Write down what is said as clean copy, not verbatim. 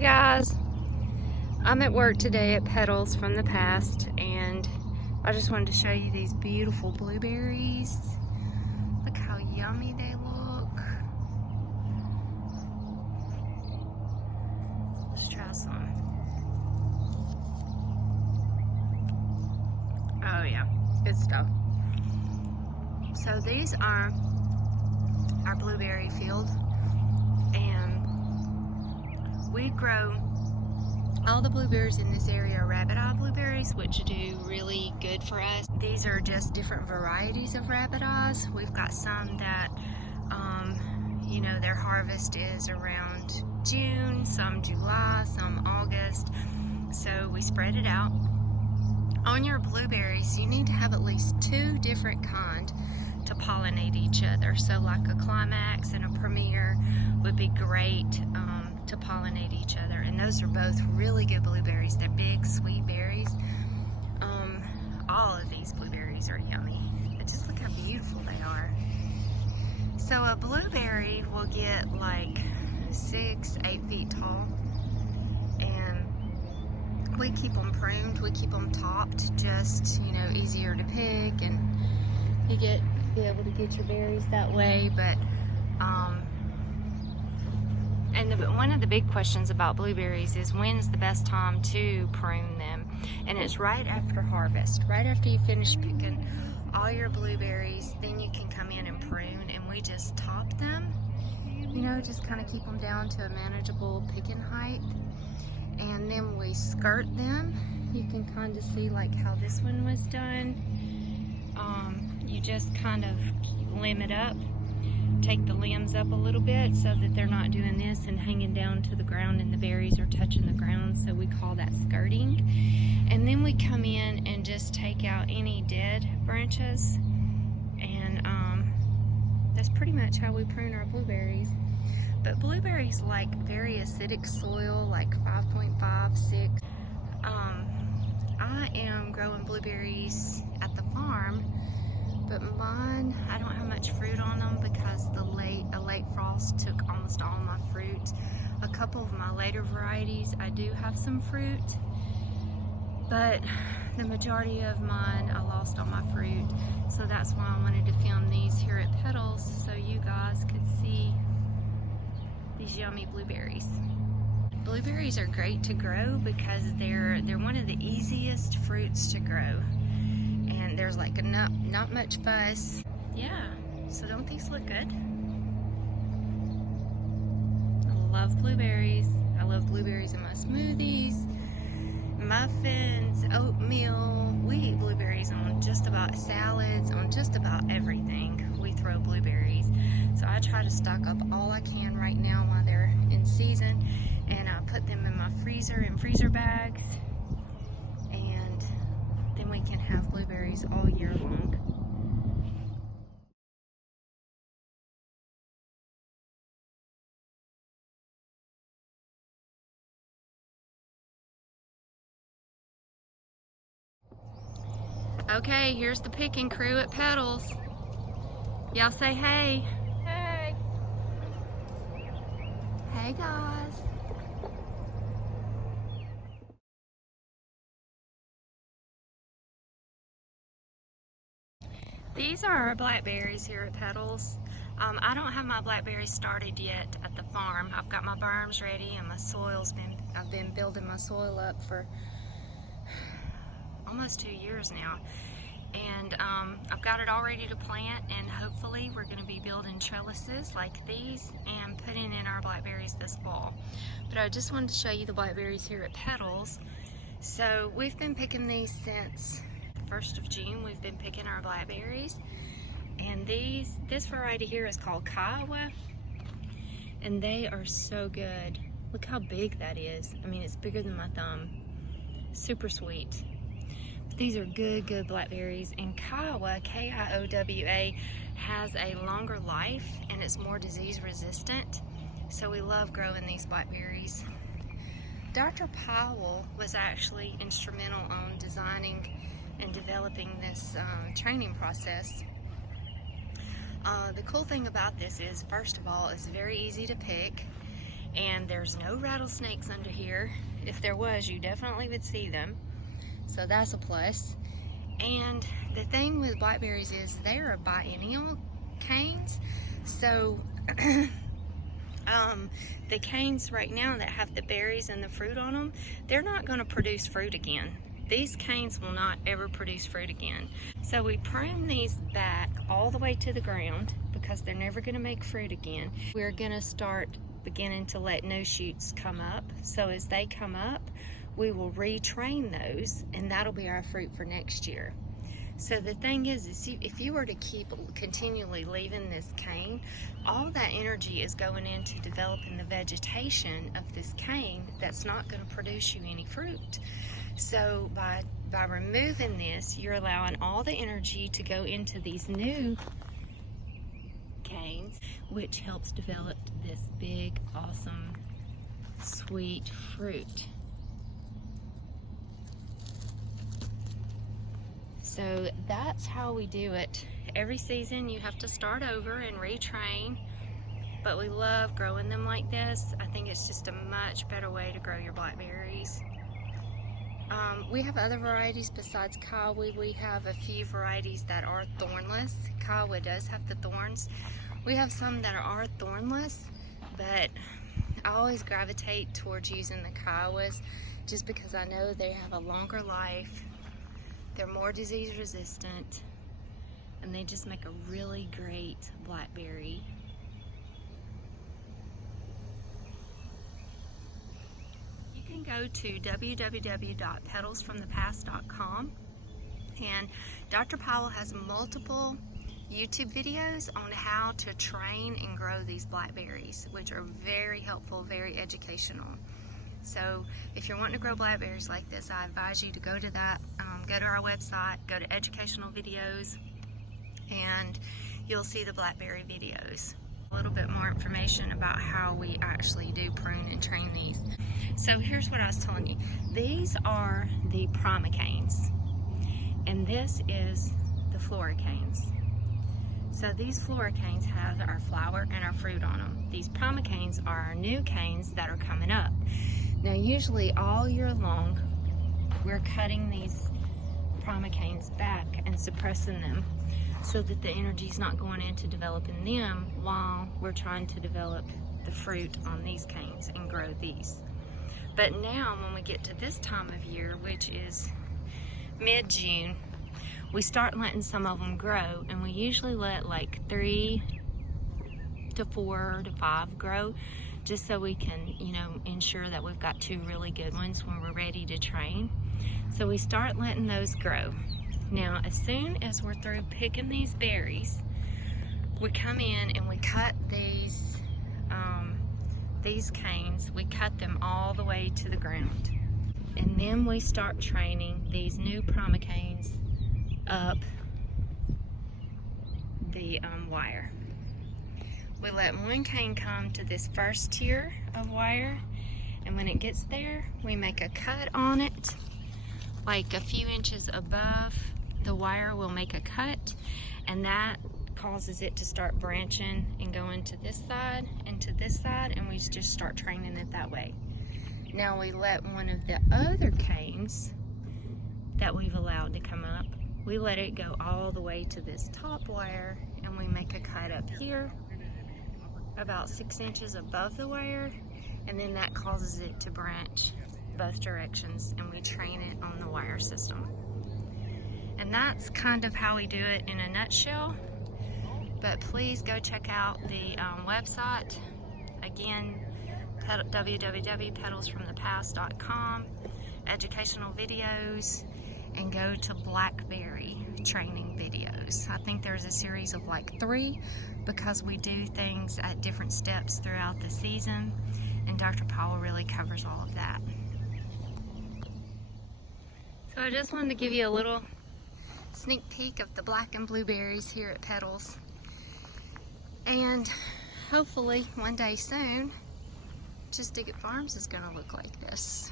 Hey guys, I'm at work today at Petals from the Past, and I just wanted to show you these beautiful blueberries. Look how yummy they look. Let's try some. Oh yeah, good stuff. So these are our blueberry field, and we grow all the blueberries in this area are Rabbiteye blueberries, which do really good for us. These are just different varieties of Rabbiteyes. We've got some that, you know, their harvest is around June, some July, some August. So we spread it out. On your blueberries, you need to have at least 2 different kinds to pollinate each other. So like a climax and a premier would be great to pollinate each other, and those are both really good blueberries. They're big, sweet berries. All of these blueberries are yummy, but just look how beautiful they are. So a blueberry will get like 6-8 feet tall, and we keep them pruned, we keep them topped, just, you know, easier to pick, and you be able to get your berries that way. But one of the big questions about blueberries is when's the best time to prune them, and it's right after harvest, right after you finish picking all your blueberries. Then you can come in and prune, and we just top them, you know, just kind of keep them down to a manageable picking height, and then we skirt them. You can kind of see like how this one was done. You just kind of limb it up, take the limbs up a little bit so that they're not doing this and hanging down to the ground and the berries are touching the ground, so we call that skirting. And then we come in and just take out any dead branches, and that's pretty much how we prune our blueberries. But blueberries like very acidic soil, like 5.5, 6. I am growing blueberries at the farm, but mine, I don't have much fruit on them because a late frost took almost all my fruit. A couple of my later varieties, I do have some fruit, but the majority of mine, I lost all my fruit. So that's why I wanted to film these here at Petals, so you guys could see these yummy blueberries. Blueberries are great to grow because they're one of the easiest fruits to grow. And there's like not much fuss. Yeah, so don't these look good? I love blueberries. I love blueberries in my smoothies, muffins, oatmeal. We eat blueberries on just about salads, on just about everything. We throw blueberries. So I try to stock up all I can right now while they're in season, and I put them in my freezer in freezer bags. Then we can have blueberries all year long. Okay, here's the picking crew at Petals. Y'all say hey. Hey. Hey guys. These are our blackberries here at Petals. I don't have my blackberries started yet at the farm. I've got my berms ready, and I've been building my soil up for almost 2 years now. And I've got it all ready to plant, and hopefully we're going to be building trellises like these and putting in our blackberries this fall. But I just wanted to show you the blackberries here at Petals. So we've been picking these since 1st of June. We've been picking our blackberries, and this variety here is called Kiowa, and they are so good. Look how big that is. I mean, it's bigger than my thumb. Super sweet. But these are good blackberries, and Kiowa, K-I-O-W-A, has a longer life and it's more disease resistant, so we love growing these blackberries. Dr. Powell was actually instrumental on designing and developing this training process. The cool thing about this is, first of all, it's very easy to pick, And there's no rattlesnakes under here. If there was, you definitely would see them. So that's a plus. And the thing with blackberries is they are biennial canes. So the canes right now that have the berries and the fruit on them, they're not going to produce fruit again. These canes will not ever produce fruit again. So we prune these back all the way to the ground because they're never going to make fruit again. We're going to start beginning to let new shoots come up. So as they come up, we will retrain those, and that'll be our fruit for next year. So the thing is if you were to keep continually leaving this cane, all that energy is going into developing the vegetation of this cane that's not going to produce you any fruit. So by removing this, you're allowing all the energy to go into these new canes, which helps develop this big, awesome, sweet fruit. So that's how we do it. Every season you have to start over and retrain, but we love growing them like this. I think it's just a much better way to grow your blackberries. We have other varieties besides Kiowa. We have a few varieties that are thornless. Kiowa does have the thorns. We have some that are thornless, but I always gravitate towards using the Kiowas just because I know they have a longer life. They're more disease resistant, and they just make a really great blackberry. You can go to www.petalsfromthepast.com, and Dr. Powell has multiple YouTube videos on how to train and grow these blackberries, which are very helpful, very educational. So if you're wanting to grow blackberries like this, I advise you to go to that, go to our website, go to educational videos, and you'll see the blackberry videos. A little bit more information about how we actually do prune and train these. So here's what I was telling you. These are the primicanes, and this is the floricanes. So these floricanes have our flower and our fruit on them. These primicanes are our new canes that are coming up. Now usually all year long we're cutting these primicanes back and suppressing them so that the energy is not going into developing them while we're trying to develop the fruit on these canes and grow these. But now when we get to this time of year, which is mid-June, we start letting some of them grow, and we usually let like 3 to 4 to 5 grow, just so we can, ensure that we've got 2 really good ones when we're ready to train. So we start letting those grow. Now, as soon as we're through picking these berries, we come in and we cut these canes. We cut them all the way to the ground, and then we start training these new primicanes up the wire. We let one cane come to this first tier of wire, and when it gets there, we make a cut on it, like a few inches above the wire. We'll make a cut, and that causes it to start branching and going to this side and to this side, and we just start training it that way. Now we let one of the other canes that we've allowed to come up, we let it go all the way to this top wire, and we make a cut up here about 6 inches above the wire, and then that causes it to branch both directions, and we train it on the wire system. And that's kind of how we do it in a nutshell. But please go check out the website. Again, www.petalsfromthepast.com, educational videos, and go to blackberry training videos. I think there's a series of like 3, because we do things at different steps throughout the season, and Dr. Powell really covers all of that. So I just wanted to give you a little sneak peek of the black and blueberries here at Petals, and hopefully one day soon Just Dig It Farms is going to look like this.